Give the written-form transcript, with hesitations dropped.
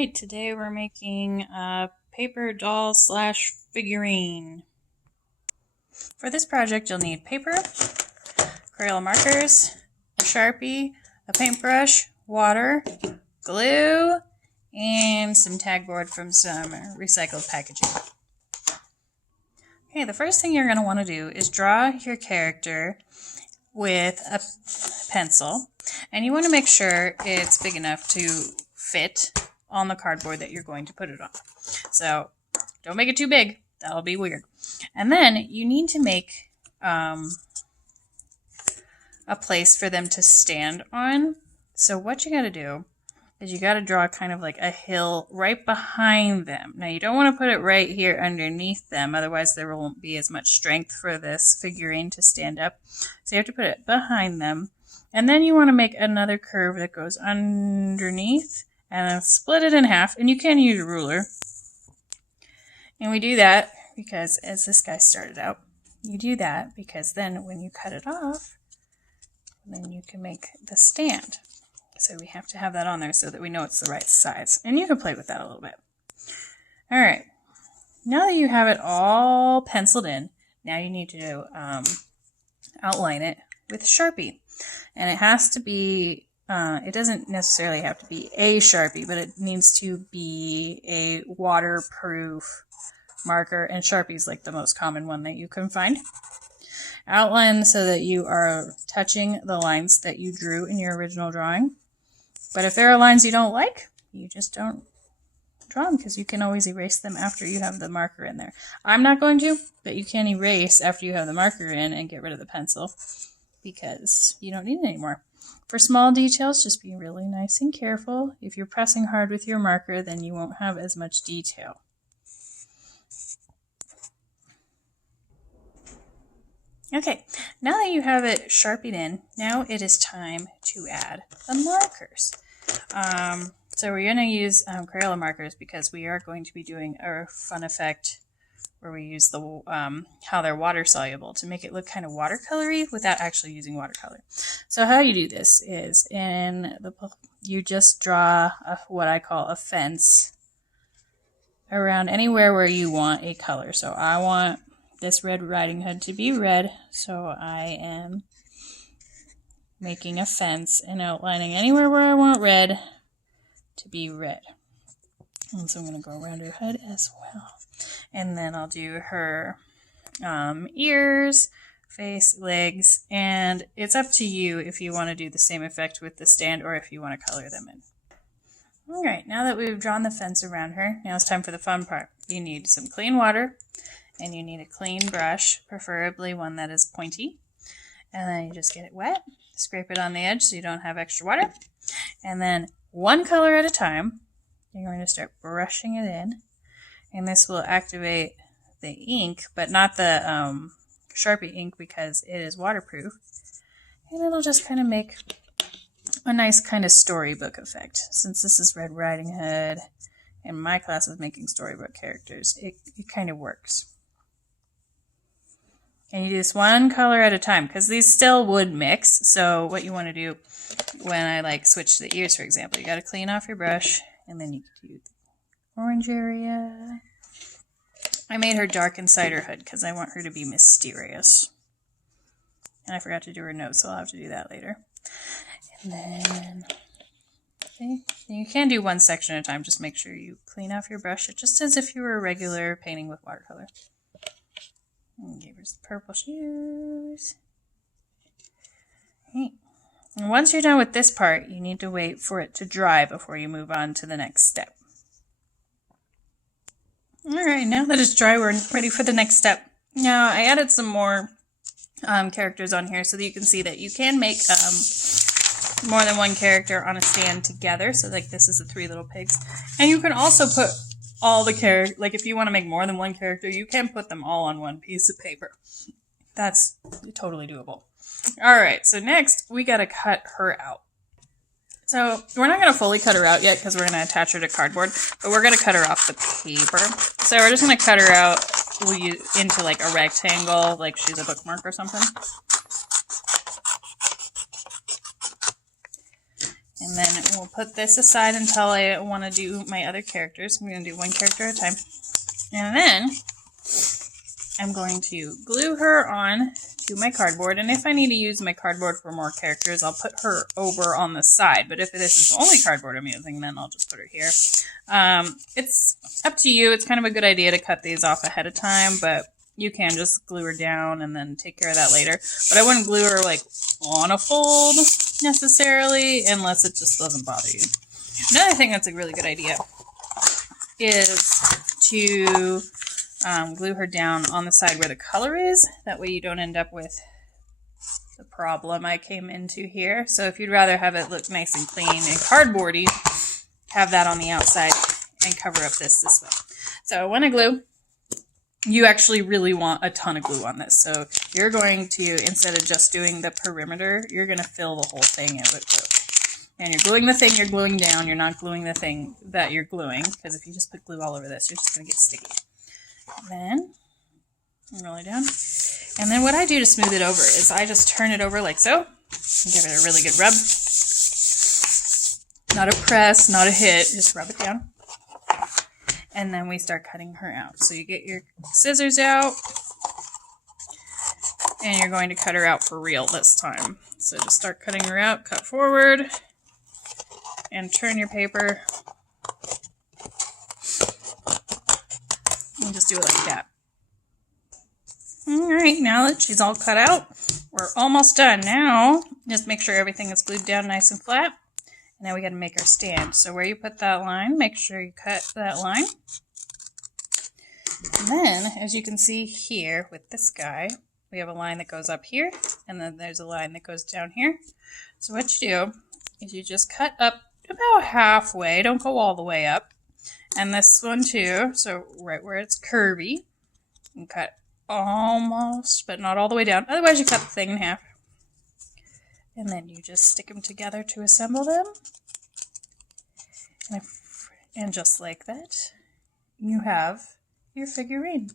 Alright, today we're making a paper doll slash figurine. For this project you'll need paper, Crayola markers, a Sharpie, a paintbrush, water, glue, and some tag board from some recycled packaging. Okay, the first thing you're going to want to do is draw your character with a pencil, and you want to make sure it's big enough to fit on the cardboard that you're going to put it on. So don't make it too big, that'll be weird. And then you need to make a place for them to stand on. So what you got to do is you got to draw kind of like a hill right behind them. Now you don't want to put it right here underneath them, otherwise there won't be as much strength for this figurine to stand up. So you have to put it behind them. And then you want to make another curve that goes underneath and then split it in half. And you can use a ruler. And we do that because, as this guy started out, you do that because then when you cut it off, then you can make the stand. So we have to have that on there so that we know it's the right size. And you can play with that a little bit. All right. Now that you have it all penciled in, now you need to outline it with Sharpie. And it has to be, it doesn't necessarily have to be a Sharpie, but it needs to be a waterproof marker. And Sharpie is like the most common one that you can find. Outline so that you are touching the lines that you drew in your original drawing. But if there are lines you don't like, you just don't draw them because you can always erase them after you have the marker in there. I'm not going to, but you can erase after you have the marker in and get rid of the pencil because you don't need it anymore. For small details, just be really nice and careful. If you're pressing hard with your marker, then you won't have as much detail. Okay, now that you have it Sharpied in, now it is time to add the markers. So we're going to use Crayola markers because we are going to be doing a fun effect where we use the how they're water soluble to make it look kind of watercolory without actually using watercolor. So how you do this is you just draw what I call a fence around anywhere where you want a color. So I want this Red Riding Hood to be red, so I am making a fence and outlining anywhere where I want red to be red. And so I'm going to go around her hood as well. And then I'll do her ears, face, legs, and it's up to you if you want to do the same effect with the stand or if you want to color them in. Alright, now that we've drawn the fence around her, now it's time for the fun part. You need some clean water. And you need a clean brush, preferably one that is pointy. And then you just get it wet, scrape it on the edge so you don't have extra water. And then one color at a time, you're going to start brushing it in. And this will activate the ink, but not the Sharpie ink because it is waterproof. And it'll just kind of make a nice kind of storybook effect. Since this is Red Riding Hood and my class is making storybook characters, it kind of works. And you do this one color at a time because these still would mix. So what you want to do when I switch to the ears, for example, you got to clean off your brush and then you do the orange area. I made her dark inside her hood because I want her to be mysterious. And I forgot to do her nose, so I'll have to do that later. And then, okay, you can do one section at a time. Just make sure you clean off your brush. It just as if you were a regular painting with watercolor. And give her some purple shoes. Okay. And once you're done with this part, you need to wait for it to dry before you move on to the next step. Alright, now that it's dry, we're ready for the next step. Now, I added some more characters on here so that you can see that you can make more than one character on a stand together. So like this is the three little pigs. And you can also put all the characters, like if you want to make more than one character, you can put them all on one piece of paper. That's totally doable. Alright, so next we gotta cut her out. So we're not going to fully cut her out yet because we're going to attach her to cardboard, but we're going to cut her off the paper. So we're just going to cut her out into like a rectangle, like she's a bookmark or something. And then we'll put this aside until I want to do my other characters. I'm going to do one character at a time. And then I'm going to glue her on to my cardboard. And if I need to use my cardboard for more characters, I'll put her over on the side. But if this is the only cardboard I'm using, then I'll just put her here. It's up to you. It's kind of a good idea to cut these off ahead of time, but you can just glue her down and then take care of that later. But I wouldn't glue her like on a fold necessarily unless it just doesn't bother you. Another thing that's a really good idea is to glue her down on the side where the color is. That way you don't end up with the problem I came into here. So if you'd rather have it look nice and clean and cardboardy, have that on the outside and cover up this way. So when I glue, you actually really want a ton of glue on this. So you're going to, instead of just doing the perimeter, you're going to fill the whole thing in with glue. And you're gluing the thing you're gluing down. You're not gluing the thing that you're gluing, because if you just put glue all over this, you're just going to get sticky. And then roll it down. And then what I do to smooth it over is I just turn it over like so and give it a really good rub. Not a press, not a hit, just rub it down. And then we start cutting her out. So you get your scissors out, and you're going to cut her out for real this time. So just start cutting her out, cut forward, and turn your paper. And just do it like that. Alright, now that she's all cut out, we're almost done. Now, just make sure everything is glued down nice and flat. Now we got to make our stand. So where you put that line, make sure you cut that line. And then, as you can see here with this guy, we have a line that goes up here, and then there's a line that goes down here. So what you do is you just cut up about halfway. Don't go all the way up. And this one too, so right where it's curvy, and cut almost, but not all the way down. Otherwise you cut the thing in half. And then you just stick them together to assemble them. And just like that, you have your figurine.